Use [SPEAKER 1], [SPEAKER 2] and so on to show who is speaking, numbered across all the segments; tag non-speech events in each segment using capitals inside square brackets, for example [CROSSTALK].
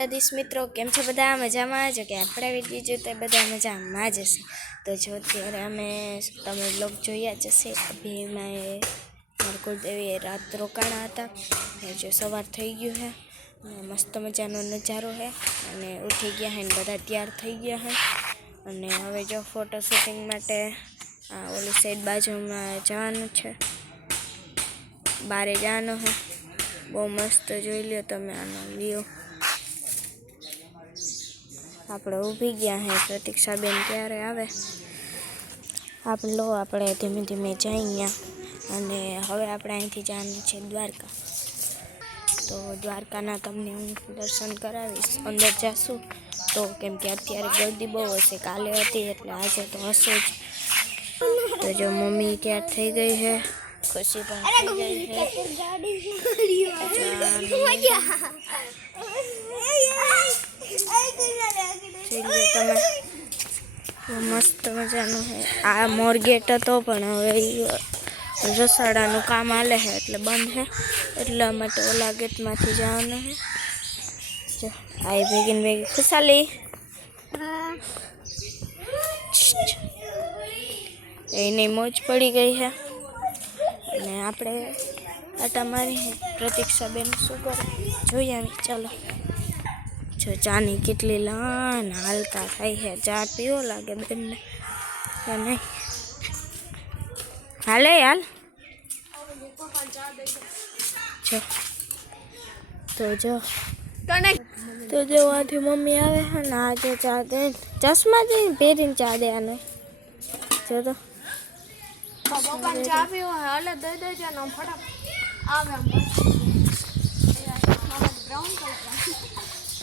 [SPEAKER 1] જગદીશ મિત્રો, કેમ છો? બધા મજામાં? જ કે આપણે વીડિયો જોતા બધા મજામાં જ હશે. તો જો અત્યારે અમે તમે બ્લોગ જોયા જ હશે. અભિમાં એ મરકુળદેવી રાત રોકાણા હતા. જો સવાર થઈ ગયું હે. મસ્ત મજાનો નજારો છે અને ઉઠી ગયા હે ને બધા તૈયાર થઈ ગયા હે. અને હવે જો ફોટો શૂટિંગ માટે, આ ઓલી સાઈડ બાજુમાં જવાનું છે. બારે જવાનું હે. બહુ મસ્ત જોઈ લ્યો તમે આનો વ્યૂ આપણે ઊભી ગયા હે પ્રતીક્ષાબેન ક્યારે આવે આપણે લો આપણે ધીમે ધીમે જઈ અહીંયા અને હવે આપણે અહીંથી જવાનું છે દ્વારકા તો દ્વારકાના તમને હું દર્શન કરાવીશ અંદર જાશું તો કેમ કે અત્યારે ગરદી બહુ હશે કાલે હતી એટલે આજે તો હશે જ તો જો મમ્મી તૈયાર થઈ ગઈ છે ખુશી પણ થઈ ગઈ છે જોઈ લો તમે મસ્ત મજાનું છે. આ મોરગેટ હતો, પણ હવે રસાડાનું કામ આલે છે, એટલે બંધ છે. એટલા માટે ઓલા ગેટમાંથી જવાનું છે. આઈ ભેગી ને ભેગી. ખુશાલી. એની મોજ પડી ગઈ છે. અને આપણે આટા મારી પ્રતીક્ષાબેન શું કરે? જોઈ આવી ચાલો. જો ચાની કેટલી લાન હાલતા થાય છે ચા પીવો લાગે બેનને કે નહીં હાલે હાલ જો તો જો તો જો આથી મમ્મી આવે છે ને આજે ચા દે ચશ્મા દઈને પહેરીને ચા દે આને જો તો
[SPEAKER 2] પપ્પાને ચા પીવો હોય એટલે દઈ દેજો ને આમ ફટાફટ આવે આમ બ્રાઉન કલર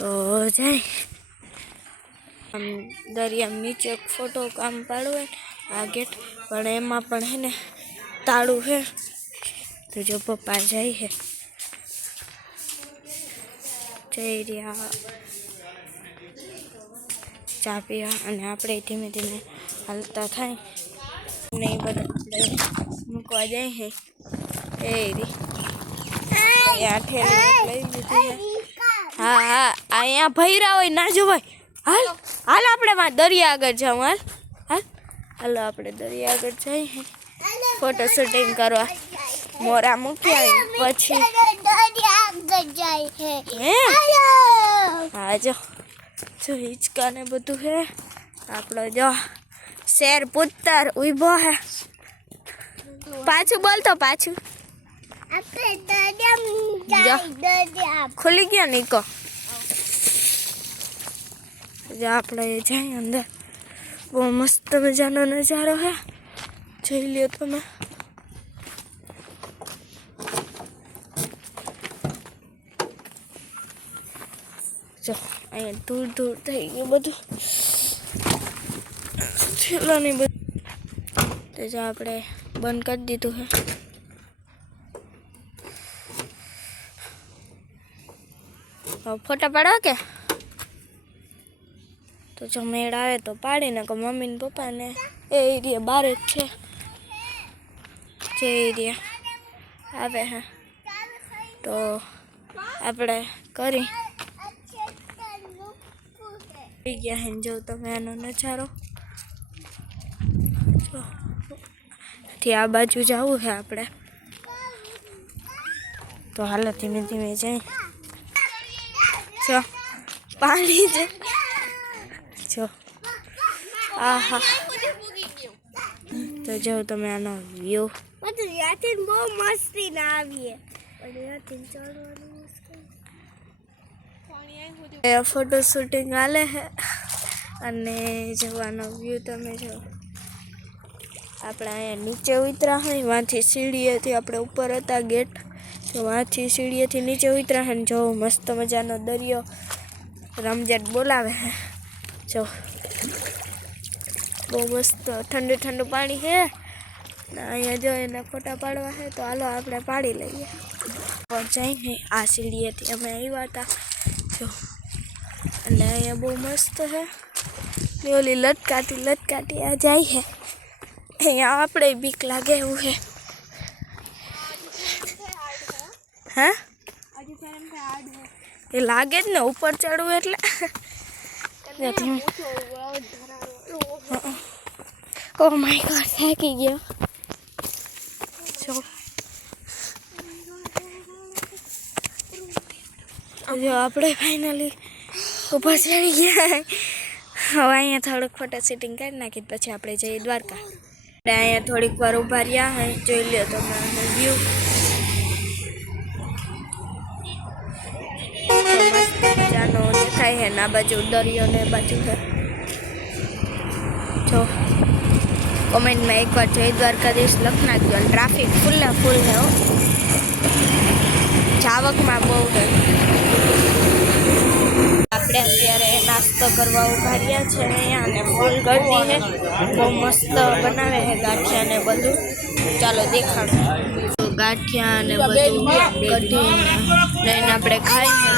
[SPEAKER 1] તો જાય આમ દરિયામાં નીચે એક ફોટો કામ પાડવું હોય ને આ ગેટ પણ એમાં પણ હે ને તાળું હે તો જો પપ્પા જાય છે જઈ રહ્યા ચા પીવા અને આપણે ધીમે ધીમે હાલતા થાય ને એ બધું આપણે મૂકવા જાય છે એ રી એ આ ઠેલી લઈ લીધી છે હા હા અહીંયા ભૈરા હોય ના જોવાય. હાલ હાલ આપણે માં દરિયા આગળ જાઉં હાલ. હાલ હાલો આપણે દરિયા આગળ જઈએ. ફોટો શૂટિંગ કરવા. મોરા મૂકી આવી પછી. હા? જો. જો હિંચકા ને બધું હે. આપણો જો શેર પુત્તર ઊભો હે. પાછું બોલતો પાછું. ખુલી ગયો નીકો જો આપણે જાય અંદર બહુ મસ્ત મજાનો નજારો હે જોઈ લ્યો તમે જો અહીંયા દૂર દૂર થઈ ગયું બધું છેલ્લાની બધું તો જો આપણે બંધ કરી દીધું હે હવે ફોટા પાડવા કે તો જો મેળ આવે તો પાડીને કે મમ્મી ને પપ્પાને એ એરિયા બાર જ છે જે એરિયા આવે હે તો આપણે કરી થઈ ગયા હે જો તમે આનો નજારો જો થી આ બાજુ જવું છે આપણે તો હાલો ધીમે ધીમે જઈ જો પાણી છે જો આહા. તો જો તમે આનો વ્યૂ
[SPEAKER 2] બધું યાથી બહુ મસ્તી ના આવીએ
[SPEAKER 1] ફોટો શૂટિંગ આલે છે અને જવાનો વ્યૂ તમે જો. આપણે અહીંયા નીચે ઉતરા હોય વાંથી સીડીએથી આપણે ઉપર હતા ગેટ. તો વાંથી સીડીએથી નીચે ઉતરા ને જો મસ્ત મજાનો દરિયો રમઝટ બોલાવે જો. બહુ મસ્ત ઠંડુ ઠંડુ પાણી છે ને અહીંયા જો એના ફોટા પાડવા છે તો હાલો આપણે પાડી લઈએ પણ જઈને આ સીડીએથી અમે આવ્યા હતા જો અને અહીંયા બહુ મસ્ત છે ને ઓલી લટકાતી લટકાતી આ જાય છે અહીંયા આપણે બીક લાગે એવું છે હા
[SPEAKER 2] હજી ફેર એમ થાય આડ હે.
[SPEAKER 1] એ લાગે જ ને ઉપર ચડવું એટલે ત્યાંથી હું-
[SPEAKER 2] ઊંચો આવો ધરારો.
[SPEAKER 1] ઓ માય ગોડ થાકી ગયો જો જો આપણે ફાઇનલી ઉપર ચડી ગયા હવે અહીંયા થોડુંક ફોટો શૂટિંગ કરી નાખી પછી આપણે જઈએ દ્વારકા આપણે અહીંયા થોડીક વાર ઊભા રહ્યા હે જોઈ લ્યો તમે વ્યૂ મસ્ત મજાનો દેખાય છે ને આ બાજુ દરિયો ને એ બાજુ છે જો કોમેન્ટમાં એકવાર જય દ્વારકાધીશ લખ નાખજો અને ટ્રાફિક ફૂલ ફૂલ છે હો. જાવકમાં બહુ છે. આપણે અત્યારે નાસ્તો કરવા ઊભા રહ્યા છે અહીંયા અને ફૂલ ગળદી છે. બહુ મસ્ત બનાવે છે ગાંઠિયા ને બધું. ચાલો દેખાડો. ગાંઠિયા ને બધું કઢીને લઈને આપણે ખાઈને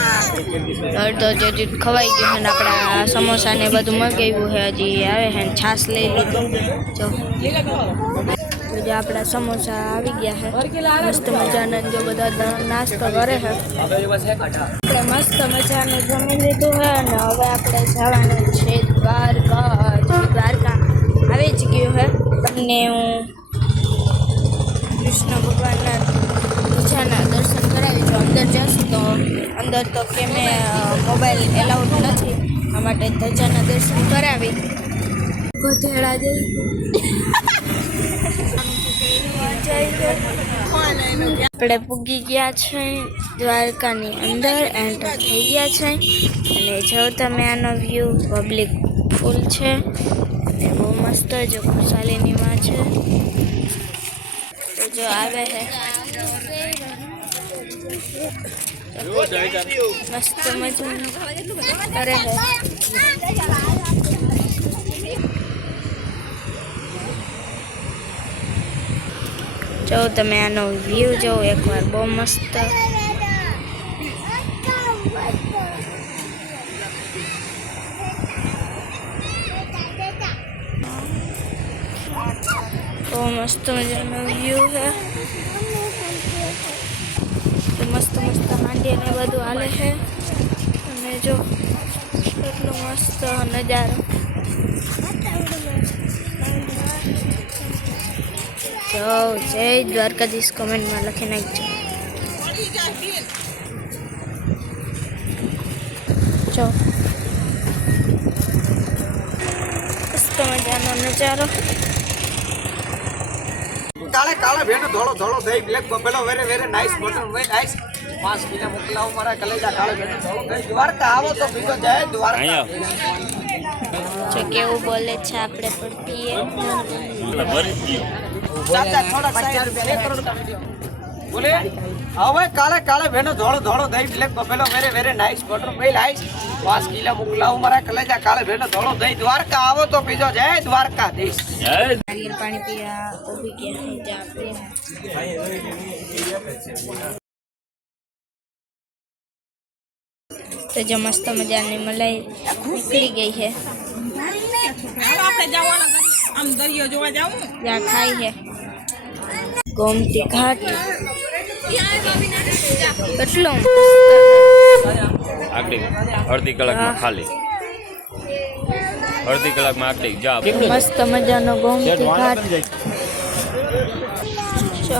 [SPEAKER 1] અડધો જેટલી ખવાઈ ગયું છે ને આપણા સમોસા ને બધું મગાવ્યું છે હજી આવે છે ને છાશ લઈ લીધું. જો. જે આપણા સમોસા આવી ગયા છે. મસ્ત મજાના જો બધા નાસ્તો કરે છે. આપણે મસ્ત મજાનું જમી લીધું છે અને હવે આપણે જવાનું છે દ્વારકા. દ્વારકા આવી જ ગયું છે. તમને હું કૃષ્ણ ભગવાનના બીજાના દર્શન કરાવી જો અંદર જશું તો અંદર તો કે મેં મોબાઈલ એલાઉડ નથી. આ માટે ધજાના દર્શન કરાવી. ગધેડા જઈ આપણે પૂગી ગયા છે દ્વારકાની અંદર એન્ટર થઈ ગયા છે. અને જો તમે આનો વ્યૂ પબ્લિક ફૂલ છે. અને બહુ મસ્ત જો ખુશાલીની માં છે. જો આવે છે મસ્ત મજાનું કરે છે જો તમે આનો વ્યૂ જોવો એકવાર, બહુ મસ્ત. મસ્ત મજાનો વ્યૂ છે તો મસ્ત મસ્ત હાંડી ને બધું હાલે છે અને જો કેટલો મસ્ત નજારો જો જય દ્વારકાધીશ કમેન્ટમાં લખી નાખજો જો મસ્ત મજાનો નજારો
[SPEAKER 3] કાળે કાળે ભેટો ધોળો ધોળો થઈ black buffalo very very nice button way nice પાંચ કિલો મોકલાવ મારા કલેજા કાળે ભેટો ધોળો થઈ. દ્વારકા આવો તો બીજો જાય દ્વારકા.
[SPEAKER 1] જો કેવું બોલે છે આપણે પણ પીએ.
[SPEAKER 3] ચાચા થોડા પચાસ રૂપિયા 1 કરોડ બોલે? હવે કાળે કાળે ભેટો ધોળો ધોળો થઈ black buffalo very very nice button way nice પાંચ કિલો મોકલાવો મારા કલેજા કાળે ભેટો ધોળો થઈ દ્વારકા આવો તો બીજો જય દ્વારકા દેશ
[SPEAKER 1] નારિયેળ પાણી પીવા ઊભી ગયા જ્યાં આપણે તો જો મસ્ત મજાની મલાઈ નીકળી ગઈ છે
[SPEAKER 4] આમ દરિયો જોવા જાવું
[SPEAKER 1] જ્યાં ખાઈ છે ગોમતી ઘાટ કેટલો.
[SPEAKER 5] આકડી અડધી કલાકમાં ખાલી. અડધી કલાકમાં આકડી જા.
[SPEAKER 1] મસ્ત મજાનો ગોમતી ઘાટ. જો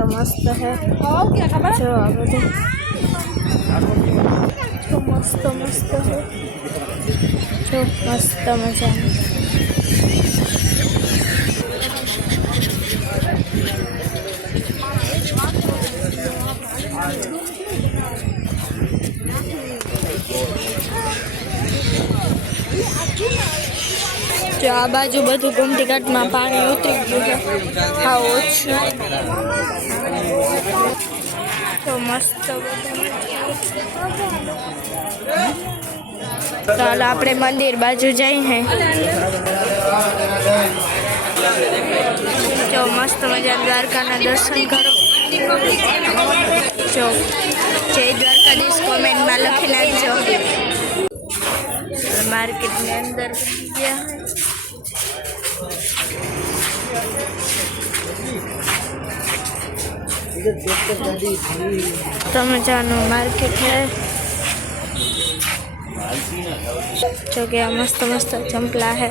[SPEAKER 1] કેટલું મસ્ત હે જો આ બધું મસ્ત મસ્ત છે જો મસ્ત મજાનું જો આ બાજુ બધું ગુમટી ઘાટમાં પાણી ઉતરી ગયું છે હા ઓછું તો મસ્ત બધું ચાલો આપણે મંદિર બાજુ જઈ હે જો મસ્ત મજા દ્વારકાના દર્શન કરો જો જય દ્વારકાધીશ કોમેન્ટમાં લખી નાખજો માર્કેટની અંદર ગયા તો મજાનું માર્કેટ છે જો કે મસ્ત મસ્ત ચંપલા હે.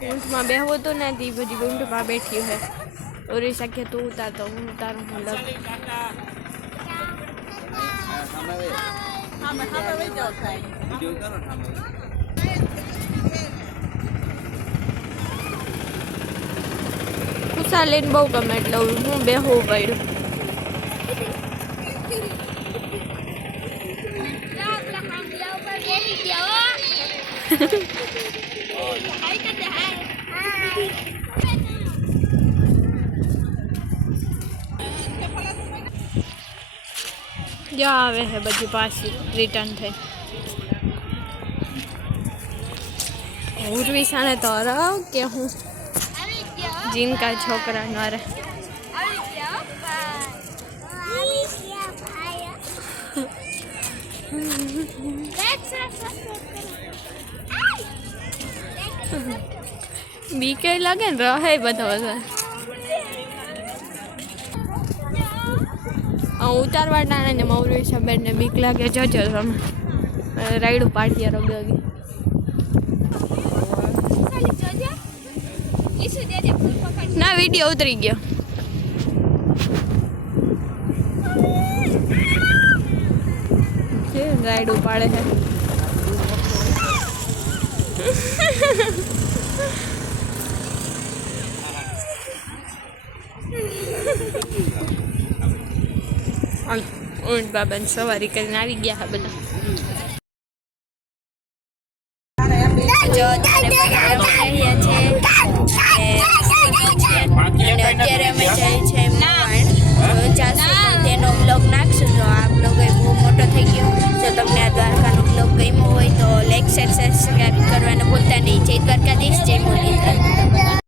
[SPEAKER 1] ઊંટમાં બેહવું તો નથી બધી ઊંટમાં બેઠી હે ઓરી શકે તું ઉતાર તો હું ઉતારું હું લગ. ખુશા લઈને બહુ ગમે એટલે હું બેહવું પડ્યું. [LAUGHS] [LAUGHS] જો આવે છે બધી પાછી રિટર્ન થઈ ઉર્વિશાને તો હરાવ કે હું જીનકા છોકરા નરે બીકે લાગે ને, રહે બધા બધા ઉતારવાના ને મૌરવી સાહેબ ને બીક લાગે, જજો તમે રાયડું પાટિયા રગી ના, વીડિયો ઉતરી ગયો. રાયડું પાડે છે? ઊંટ બાબાને સવારી કરીને આવી ગયા હતા બધા.